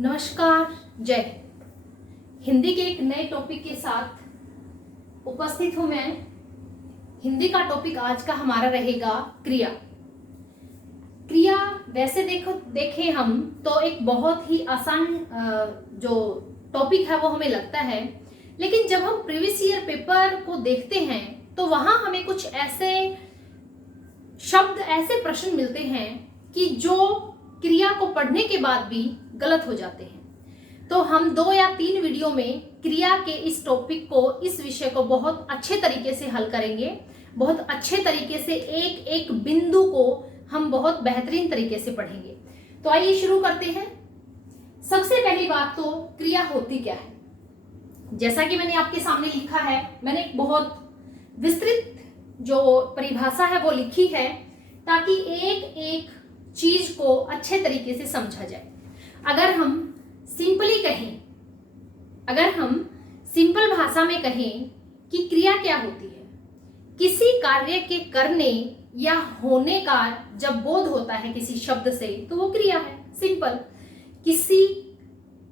नमस्कार, जय हिंद। हिंदी के एक नए टॉपिक के साथ उपस्थित हूं मैं। हिंदी का टॉपिक आज का हमारा रहेगा क्रिया। क्रिया वैसे देखें हम तो एक बहुत ही आसान जो टॉपिक है वो हमें लगता है, लेकिन जब हम प्रीवियस ईयर पेपर को देखते हैं तो वहां हमें कुछ ऐसे शब्द, ऐसे प्रश्न मिलते हैं कि जो क्रिया को पढ़ने के बाद भी गलत हो जाते हैं। तो हम 2 या 3 वीडियो में क्रिया के इस टॉपिक को, इस विषय को बहुत अच्छे तरीके से हल करेंगे। बहुत अच्छे तरीके से एक एक बिंदु को हम बहुत बेहतरीन तरीके से पढ़ेंगे। तो आइए शुरू करते हैं। सबसे पहली बात तो क्रिया होती क्या है। जैसा कि मैंने आपके सामने लिखा है, मैंने एक बहुत विस्तृत जो परिभाषा है वो लिखी है ताकि एक एक चीज को अच्छे तरीके से समझा जाए। अगर हम सिंपल भाषा में कहें कि क्रिया क्या होती है, किसी कार्य के करने या होने का जब बोध होता है किसी शब्द से तो वो क्रिया है। सिंपल, किसी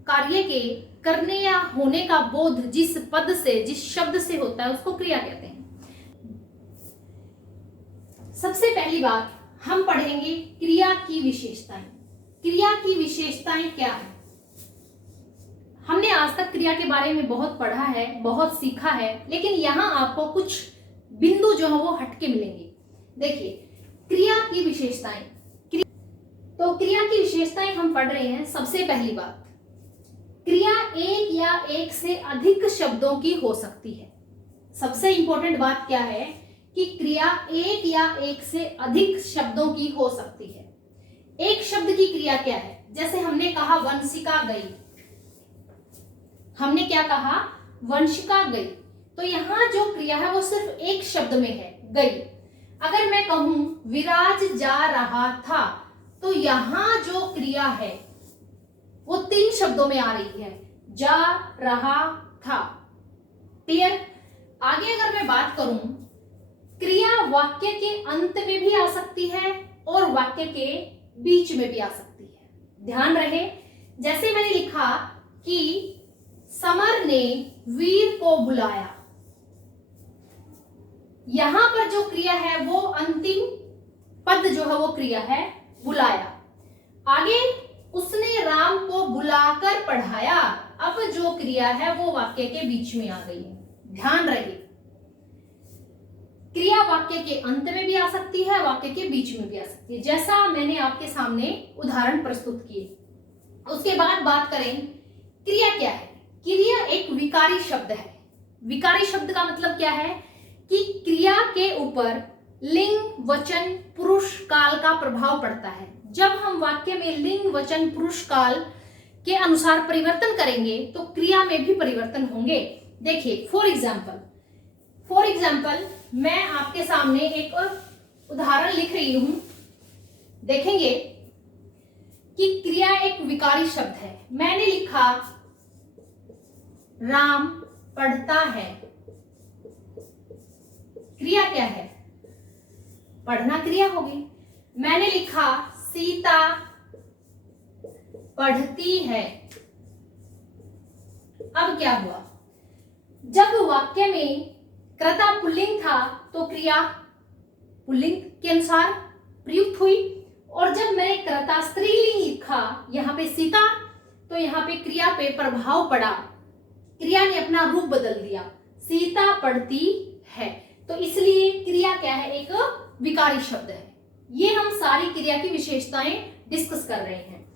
कार्य के करने या होने का बोध जिस पद से, जिस शब्द से होता है उसको क्रिया कहते हैं। सबसे पहली बात हम पढ़ेंगे क्रिया की विशेषताएं। क्रिया की विशेषताएं क्या है? हमने आज तक क्रिया के बारे में बहुत पढ़ा है, बहुत सीखा है, लेकिन यहां आपको कुछ बिंदु जो है वो हटके मिलेंगे। देखिए, क्रिया की विशेषताएं। तो क्रिया की विशेषताएं हम पढ़ रहे हैं। सबसे पहली बात, क्रिया एक या एक से अधिक शब्दों की हो सकती है। सबसे इंपॉर्टेंट बात क्या है कि क्रिया एक या एक से अधिक शब्दों की हो सकती है। एक शब्द की क्रिया क्या है? जैसे हमने कहा वंशिका गई। हमने क्या कहा? वंशिका गई। तो यहां जो क्रिया है वो सिर्फ एक शब्द में है, गई। अगर मैं कहूं विराज जा रहा था तो यहां जो क्रिया है वो 3 शब्दों में आ रही है, जा रहा था। क्लियर? आगे अगर मैं बात करूं, क्रिया वाक्य के अंत में भी आ सकती है और वाक्य के बीच में भी आ सकती है। ध्यान रहे, जैसे मैंने लिखा कि समर ने वीर को बुलाया। यहां पर जो क्रिया है वो अंतिम पद जो है वो क्रिया है बुलाया। आगे उसने राम को बुलाकर पढ़ाया। अब जो क्रिया है वो वाक्य के बीच में आ गई है। ध्यान रहे, क्रिया वाक्य के अंत में भी आ सकती है, वाक्य के बीच में भी आ सकती है, जैसा मैंने आपके सामने उदाहरण प्रस्तुत किए। उसके बाद बात करें क्रिया क्या है। क्रिया एक विकारी शब्द है। विकारी शब्द का मतलब क्या है कि क्रिया के ऊपर लिंग, वचन, पुरुष काल का प्रभाव पड़ता है। जब हम वाक्य में लिंग, वचन, पुरुष काल के अनुसार परिवर्तन करेंगे तो क्रिया में भी परिवर्तन होंगे। देखिए, फॉर एग्जाम्पल मैं आपके सामने एक उदाहरण लिख रही हूं। देखेंगे कि क्रिया एक विकारी शब्द है। मैंने लिखा राम पढ़ता है। क्रिया क्या है? पढ़ना क्रिया होगी। मैंने लिखा सीता पढ़ती है। अब क्या हुआ? जब वाक्य में कर्ता पुल्लिंग था तो क्रिया पुल्लिंग के अनुसार प्रयुक्त हुई, और जब मैंने कर्ता स्त्रीलिंग लिखा यहां पे सीता, तो यहां पे क्रिया पे प्रभाव पड़ा। क्रिया ने अपना रूप बदल दिया, सीता पढ़ती है। तो इसलिए क्रिया क्या है? एक विकारी शब्द है। ये हम सारी क्रिया की विशेषताएं डिस्कस कर रहे हैं।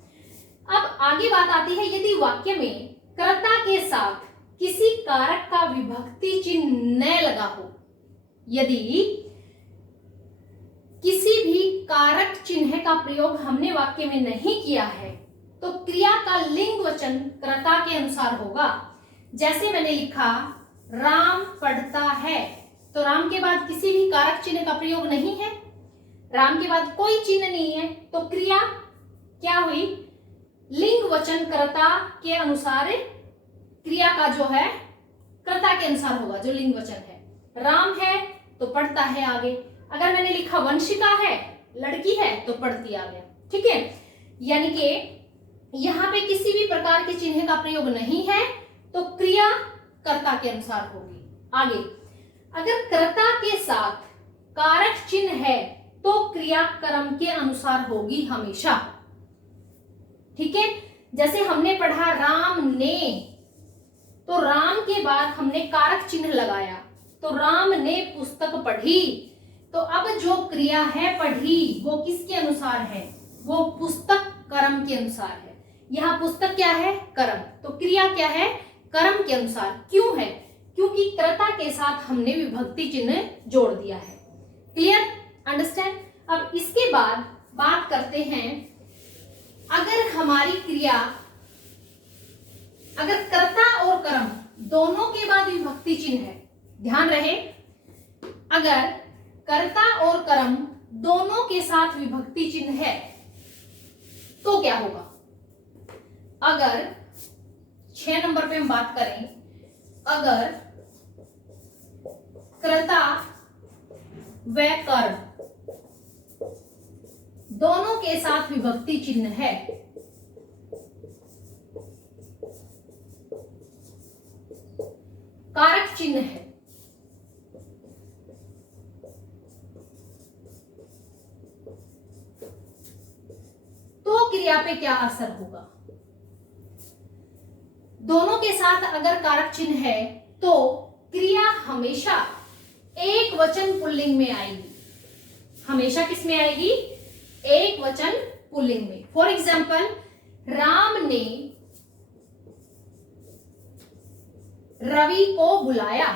अब आगे बात आती है, यदि वाक्य में कर्ता के साथ किसी कारक का विभक्ति चिन्ह न लगा हो, यदि किसी भी कारक चिन्ह का प्रयोग हमने वाक्य में नहीं किया है तो क्रिया का लिंग वचन कर्ता के अनुसार होगा। जैसे मैंने लिखा राम पढ़ता है, तो राम के बाद किसी भी कारक चिन्ह का प्रयोग नहीं है, राम के बाद कोई चिन्ह नहीं है, तो क्रिया क्या हुई? लिंग वचन कर्ता के अनुसार क्रिया का जो है कर्ता के अनुसार होगा, जो लिंग वचन है। राम है तो पढ़ता है आगे। अगर मैंने लिखा वंशिका है, लड़की है, तो पढ़ती आ गया। ठीक है, यानी कि यहाँ पे किसी भी प्रकार के चिन्ह का प्रयोग नहीं है तो क्रिया कर्ता के अनुसार होगी। आगे, अगर कर्ता के साथ कारक चिन्ह है तो क्रिया कर्म के अनुसार होगी हमेशा। ठीक है, जैसे हमने पढ़ा राम ने, तो राम के बाद हमने कारक चिन्ह लगाया, तो राम ने पुस्तक पढ़ी। तो अब जो क्रिया है पढ़ी, वो किसके अनुसार है? वो पुस्तक कर्म के अनुसार है। यहाँ पुस्तक क्या है? कर्म। तो क्रिया क्या है? कर्म के अनुसार। क्यों है? क्योंकि कर्ता के साथ हमने विभक्ति चिन्ह जोड़ दिया है। क्लियर? अंडरस्टैंड? अब इसके बाद बात करते हैं, अगर हमारी क्रिया, अगर कर्ता और कर्म दोनों के बाद विभक्ति चिन्ह है, ध्यान रहे, अगर कर्ता और कर्म दोनों के साथ विभक्ति चिन्ह है तो क्या होगा? अगर 6 नंबर पे हम बात करें, अगर कर्ता व कर्म दोनों के साथ विभक्ति चिन्ह है कारक चिन्ह है, तो क्रिया पे क्या असर होगा? दोनों के साथ अगर कारक चिन्ह है तो क्रिया हमेशा एक वचन पुल्लिंग में आएगी। हमेशा किस में आएगी? एक वचन पुल्लिंग में। फॉर एग्जाम्पल, राम ने रवि को बुलाया।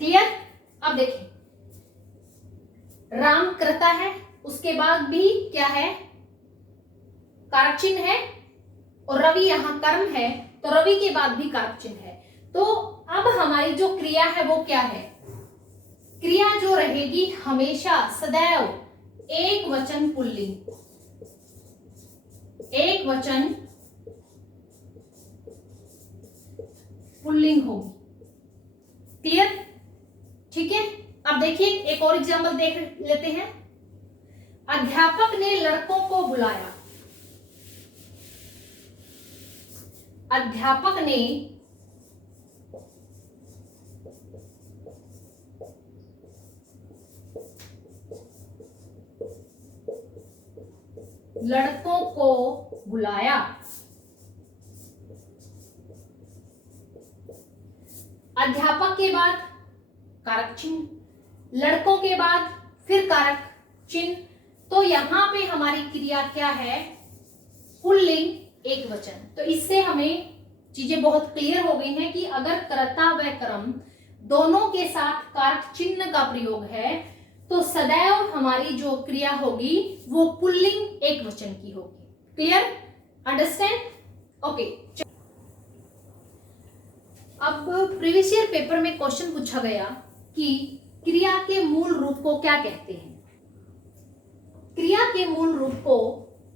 क्लियर? अब देखें, राम कर्ता है, उसके बाद भी क्या है? कारक चिन्ह है, और रवि यहां कर्म है, तो रवि के बाद भी कारक चिन्ह है। तो अब हमारी जो क्रिया है वो क्या है? क्रिया जो रहेगी हमेशा सदैव एक वचन पुल्लिंग, एक वचन पुल्लिंग होगी। क्लियर? ठीक है, अब देखिए एक और एग्जाम्पल देख लेते हैं। अध्यापक ने लड़कों को बुलाया। अध्यापक ने लड़कों को बुलाया। अध्यापक के बाद कारक चिन्ह, लड़कों के बाद फिर कारक चिन्ह, तो यहां पे हमारी क्रिया क्या है? पुल्लिंग एक वचन। तो इससे हमें चीजें बहुत क्लियर हो गई हैं कि अगर कर्ता व कर्म दोनों के साथ कारक चिन्ह का प्रयोग है तो सदैव हमारी जो क्रिया होगी वो पुल्लिंग एक वचन की होगी। क्लियर? अंडरस्टैंड? ओके। अब प्रीवियस ईयर पेपर में क्वेश्चन पूछा गया कि क्रिया के मूल रूप को क्या कहते हैं? क्रिया के मूल रूप को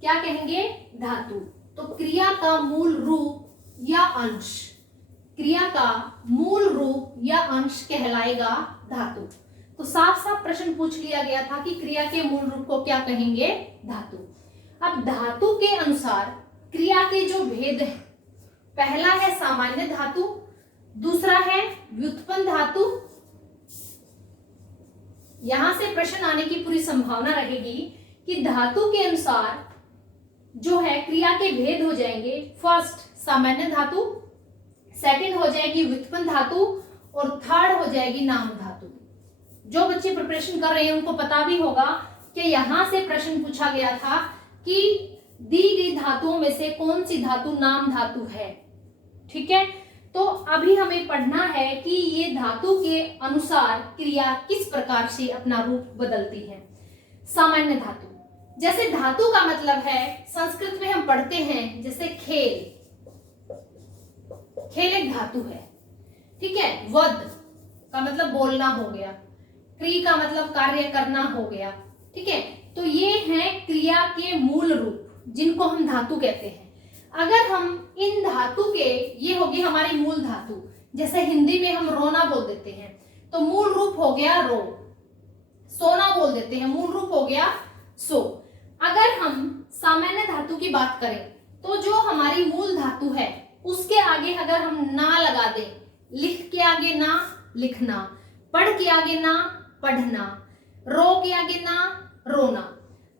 क्या कहेंगे? धातु। तो क्रिया का मूल रूप या अंश, क्रिया का मूल रूप या अंश कहलाएगा धातु। तो साफ साफ प्रश्न पूछ लिया गया था कि क्रिया के मूल रूप को क्या कहेंगे? धातु। अब धातु के अनुसार क्रिया के जो भेद हैं, पहला है सामान्य धातु, दूसरा है व्युत्पन्न धातु। यहां से प्रश्न आने की पूरी संभावना रहेगी कि धातु के अनुसार जो है क्रिया के भेद हो जाएंगे। फर्स्ट सामान्य धातु, सेकंड हो जाएगी व्युत्पन्न धातु, और थर्ड हो जाएगी नाम धातु। जो बच्चे प्रिपरेशन कर रहे हैं उनको पता भी होगा कि यहां से प्रश्न पूछा गया था कि दी गई धातुओं में से कौन सी धातु नाम धातु है। ठीक है, तो अभी हमें पढ़ना है कि ये धातु के अनुसार क्रिया किस प्रकार से अपना रूप बदलती है। सामान्य धातु, जैसे धातु का मतलब है, संस्कृत में हम पढ़ते हैं जैसे खेल, खेल एक धातु है। ठीक है, वद का मतलब बोलना हो गया, क्री का मतलब कार्य करना हो गया। ठीक है, तो ये हैं क्रिया के मूल रूप जिनको हम धातु कहते हैं। अगर हम इन धातु के, ये होगी हमारी मूल धातु, जैसे हिंदी में हम रोना बोल देते हैं, तो मूल रूप हो गया रो। बोल देते हैं, मूल रूप हो गया सो। अगर हम सामान्य धातु की बात करें तो जो हमारी मूल धातु है उसके आगे अगर हम ना लगा दें, लिख के आगे ना लिखना, पढ़ के आगे ना पढ़ना, रो के आगे ना रोना,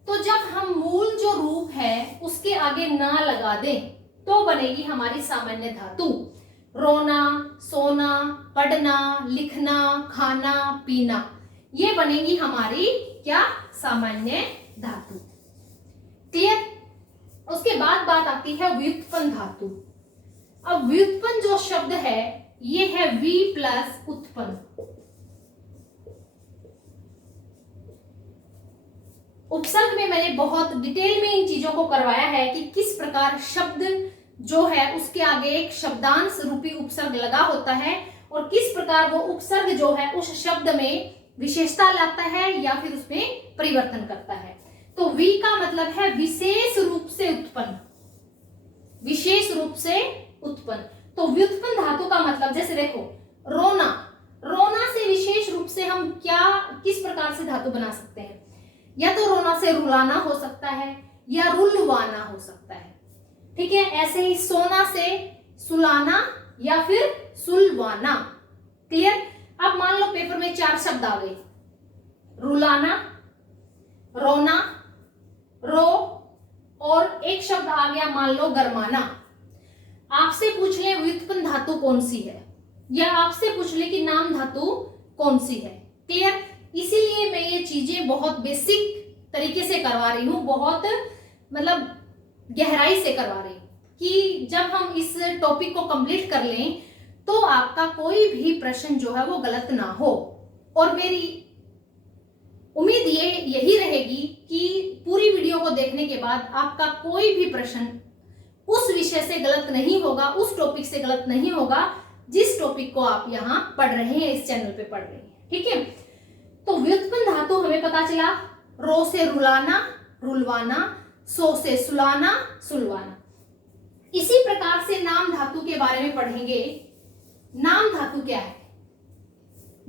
तो जब हम मूल जो रूप है उसके आगे ना लगा दें तो बनेगी हमारी सामान्य धातु। रोना, सोना, पढ़ना, लिखना, खाना, पीना, ये बनेगी हमारी क्या? सामान्य धातु। क्लियर? उसके बाद बात आती है व्युत्पन्न धातु। अब व्युत्पन्न जो शब्द है ये है वी प्लस उत्पन्न। उपसर्ग में मैंने बहुत डिटेल में इन चीजों को करवाया है कि किस प्रकार शब्द जो है उसके आगे एक शब्दांश रूपी उपसर्ग लगा होता है और किस प्रकार वो उपसर्ग जो है उस शब्द में विशेषता लाता है या फिर उसमें परिवर्तन करता है। तो वी का मतलब है विशेष रूप से उत्पन्न, विशेष रूप से उत्पन्न। तो व्युत्पन्न धातु का मतलब जैसे देखो रोना, रोना से विशेष रूप से हम क्या किस प्रकार से धातु बना सकते हैं? या तो रोना से रुलाना हो सकता है या रुलवाना हो सकता है, ठीक है। ऐसे ही सोना से सुलाना या फिर सुलवाना। क्लियर? अब मान लो पेपर में 4 शब्द आ गए, रुलाना, रोना, रो और एक शब्द आ गया मान लो गरमाना। आपसे पूछ ले व्युत्पन्न धातु कौन सी है या आपसे पूछ ले कि नाम धातु कौन सी है। क्लियर? इसीलिए मैं ये चीजें बहुत बेसिक तरीके से करवा रही हूँ, बहुत मतलब गहराई से करवा रही हूँ कि जब हम इस टॉपिक को कंप्लीट कर लें तो आपका कोई भी प्रश्न जो है वो गलत ना हो। और मेरी उम्मीद ये यही रहेगी कि पूरी वीडियो को देखने के बाद आपका कोई भी प्रश्न उस विषय से गलत नहीं होगा, उस टॉपिक से गलत नहीं होगा जिस टॉपिक को आप यहाँ पढ़ रहे हैं, इस चैनल पे पढ़ रहे हैं। ठीक है, तो व्युत्पन्न धातु हमें पता चला, रो से रुलाना, रुलवाना, सो से सुलाना, सुलवाना। इसी प्रकार से नाम धातु के बारे में पढ़ेंगे। नाम धातु क्या है?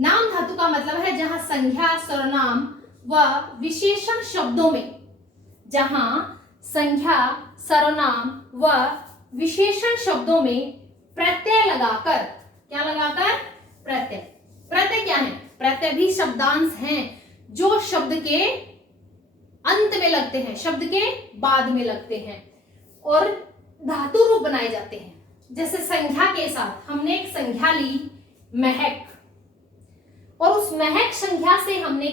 नाम धातु का मतलब है जहां संज्ञा, सर्वनाम व विशेषण शब्दों में, जहां संज्ञा, सर्वनाम व विशेषण शब्दों में प्रत्यय लगाकर, क्या लगाकर? प्रत्यय। प्रत्यय क्या है? प्रत्यय भी शब्दांश हैं जो शब्द के अंत में लगते हैं, शब्द के बाद में लगते हैं और धातु रूप बनाए जाते हैं। जैसे संज्ञा के साथ हमने एक संज्ञा ली महक, और उस महक संज्ञा से हमने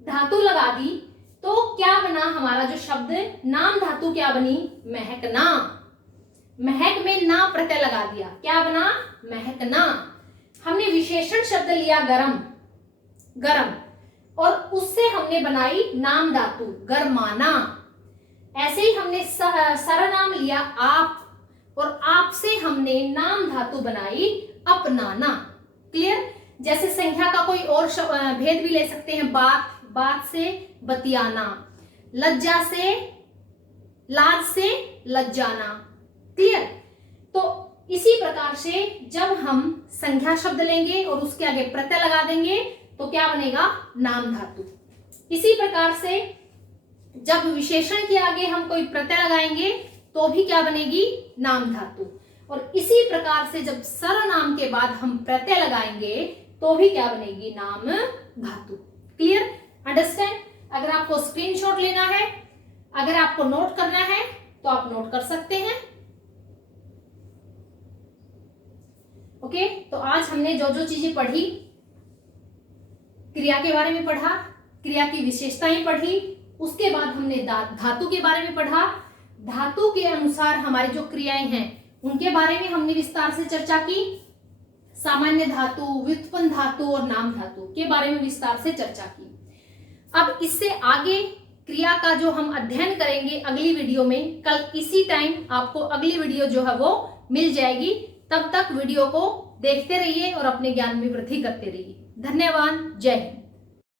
धातु लगा दी तो क्या बना हमारा जो शब्द? नाम धातु क्या बनी? महकना। महक में ना प्रत्यय लगा दिया, क्या बना? महकना। हमने विशेषण शब्द लिया गरम, गरम, और उससे हमने बनाई नाम धातु गरमाना। ऐसे ही हमने सर्वनाम लिया आप, और आप से हमने नाम धातु बनाई अपनाना। क्लियर? जैसे संख्या का कोई और भेद भी ले सकते हैं, बात, बात से बतियाना, लज्जा से, लाज से लज्जाना। क्लियर? तो इसी प्रकार से जब हम संख्या शब्द लेंगे और उसके आगे प्रत्यय लगा देंगे तो क्या बनेगा? नाम धातु। इसी प्रकार से जब विशेषण के आगे हम कोई प्रत्यय लगाएंगे तो भी क्या बनेगी? नाम धातु। और इसी प्रकार से जब सर्वनाम के बाद हम प्रत्यय लगाएंगे तो भी क्या बनेगी? नाम धातु। क्लियर? अंडरस्टैंड? अगर आपको स्क्रीनशॉट लेना है, अगर आपको नोट करना है तो आप नोट कर सकते हैं। ओके, तो आज हमने जो जो चीजें पढ़ी, क्रिया के बारे में पढ़ा, क्रिया की विशेषताएं पढ़ी, उसके बाद हमने धातु के बारे में पढ़ा, धातु के अनुसार हमारी जो क्रियाएं हैं उनके बारे में हमने विस्तार से चर्चा की, सामान्य धातु, व्युत्पन्न धातु और नाम धातु के बारे में विस्तार से चर्चा की। अब इससे आगे क्रिया का जो हम अध्ययन करेंगे अगली वीडियो में, कल इसी टाइम आपको अगली वीडियो जो है वो मिल जाएगी। तब तक वीडियो को देखते रहिए और अपने ज्ञान में वृद्धि करते रहिए। धन्यवाद। जय हिंद।